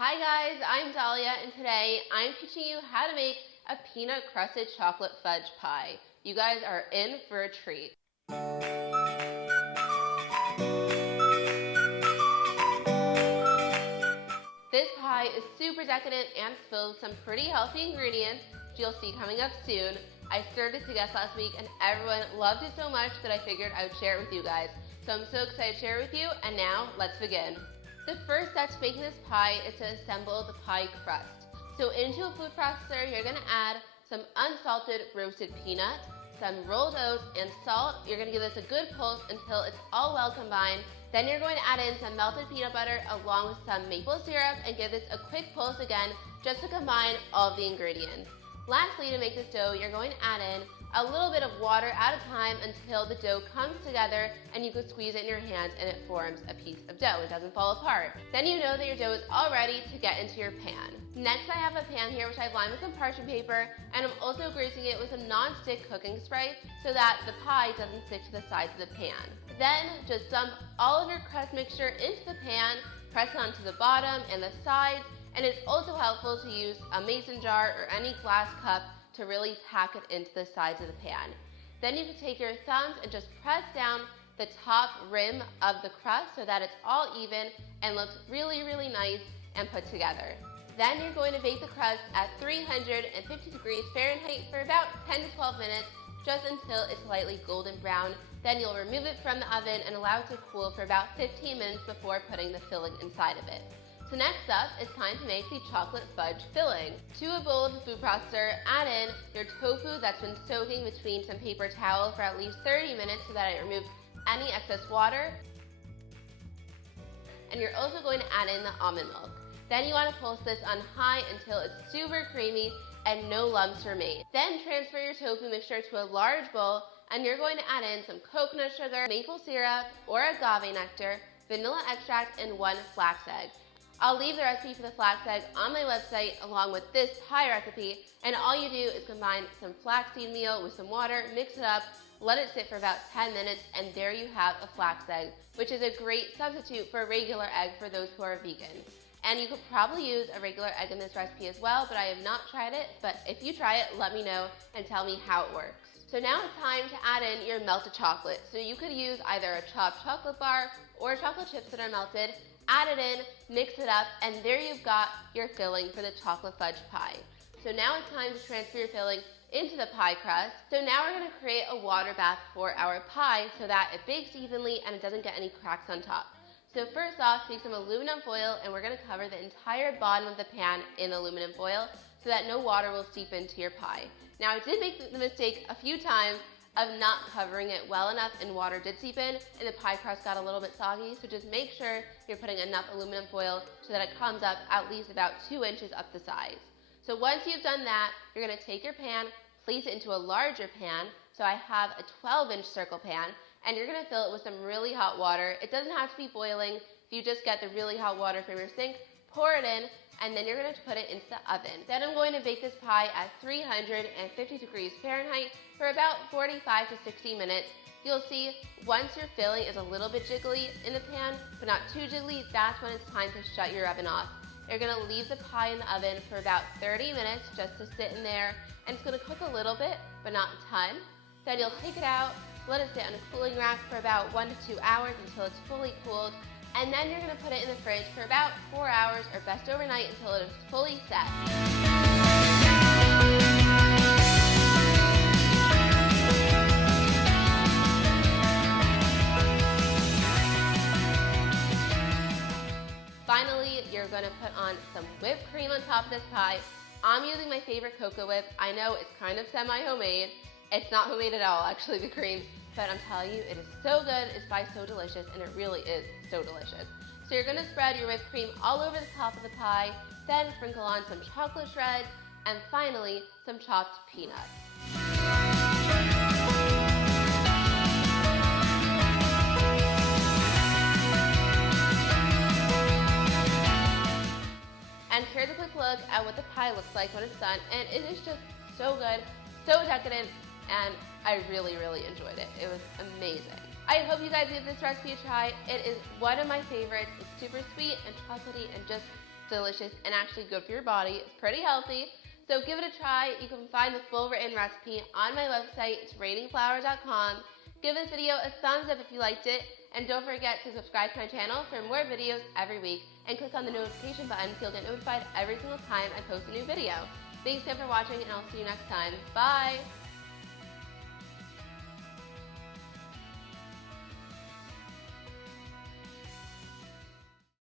Hi guys, I'm Dahlia, and today I'm teaching you how to make a peanut crusted chocolate fudge pie. You guys are in for a treat. This pie is super decadent and filled with some pretty healthy ingredients, which you'll see coming up soon. I served it to guests last week and everyone loved it so much that I figured I would share it with you guys. So I'm so excited to share it with you, and now let's begin. The first step to making this pie is to assemble the pie crust. So into a food processor, you're going to add some unsalted roasted peanuts, some rolled oats, and salt. You're going to give this a good pulse until it's all well combined. Then you're going to add in some melted peanut butter along with some maple syrup and give this a quick pulse again just to combine all of the ingredients. Lastly, to make this dough, you're going to add in a little bit of water at a time until the dough comes together and you can squeeze it in your hands and it forms a piece of dough. It doesn't fall apart. Then you know that your dough is all ready to get into your pan. Next, I have a pan here which I've lined with some parchment paper, and I'm also greasing it with some non-stick cooking spray so that the pie doesn't stick to the sides of the pan. Then just dump all of your crust mixture into the pan, press it onto the bottom and the sides, and it's also helpful to use a mason jar or any glass cup to really pack it into the sides of the pan. Then you can take your thumbs and just press down the top rim of the crust so that it's all even and looks really, really nice and put together. Then you're going to bake the crust at 350 degrees Fahrenheit for about 10 to 12 minutes, just until it's lightly golden brown. Then you'll remove it from the oven and allow it to cool for about 15 minutes before putting the filling inside of it. So next up, it's time to make the chocolate fudge filling. To a bowl of the food processor, add in your tofu that's been soaking between some paper towel for at least 30 minutes so that it removes any excess water. And you're also going to add in the almond milk. Then you want to pulse this on high until it's super creamy and no lumps remain. Then transfer your tofu mixture to a large bowl, and you're going to add in some coconut sugar, maple syrup, or agave nectar, vanilla extract, and 1 flax egg. I'll leave the recipe for the flax egg on my website along with this pie recipe, and all you do is combine some flaxseed meal with some water, mix it up, let it sit for about 10 minutes, and there you have a flax egg, which is a great substitute for a regular egg for those who are vegan. And you could probably use a regular egg in this recipe as well, but I have not tried it. But if you try it, let me know and tell me how it works. So now it's time to add in your melted chocolate. So you could use either a chopped chocolate bar or chocolate chips that are melted. Add it in, mix it up, and there you've got your filling for the chocolate fudge pie. So now it's time to transfer your filling into the pie crust. So now we're going to create a water bath for our pie so that it bakes evenly and it doesn't get any cracks on top. So first off, take some aluminum foil and we're going to cover the entire bottom of the pan in aluminum foil so that no water will seep into your pie. Now I did make the mistake a few times of not covering it well enough and water did seep in and the pie crust got a little bit soggy, so just make sure you're putting enough aluminum foil so that it comes up at least about 2 inches up the sides. So once you've done that, you're going to take your pan, place it into a larger pan. So I have a 12-inch circle pan, and you're going to fill it with some really hot water. It doesn't have to be boiling. If you just get the really hot water from your sink, pour it in, and then you're going to put it into the oven. Then I'm going to bake this pie at 350 degrees Fahrenheit for about 45 to 60 minutes. You'll see once your filling is a little bit jiggly in the pan, but not too jiggly, that's when it's time to shut your oven off. You're going to leave the pie in the oven for about 30 minutes just to sit in there, and it's going to cook a little bit, but not a ton. Then you'll take it out, let it sit on a cooling rack for about 1 to 2 hours until it's fully cooled, and then you're going to put it in the fridge for about 4 hours or best overnight until it is fully set. Finally, you're going to put on some whipped cream on top of this pie. I'm using my favorite cocoa whip. I know it's kind of semi-homemade. It's not homemade at all, actually, the cream, but I'm telling you, it is so good, it's so delicious, and it really is so delicious. So you're gonna spread your whipped cream all over the top of the pie, then sprinkle on some chocolate shreds, and finally, some chopped peanuts. And here's a quick look at what the pie looks like when it's done, and it is just so good, so decadent, and I really, really enjoyed it. It was amazing. I hope you guys give this recipe a try. It is one of my favorites. It's super sweet and chocolatey and just delicious, and actually good for your body. It's pretty healthy. So give it a try. You can find the full written recipe on my website. It's rainingflour.com. Give this video a thumbs up if you liked it. And don't forget to subscribe to my channel for more videos every week. And click on the notification button so you'll get notified every single time I post a new video. Thanks again for watching, and I'll see you next time. Bye!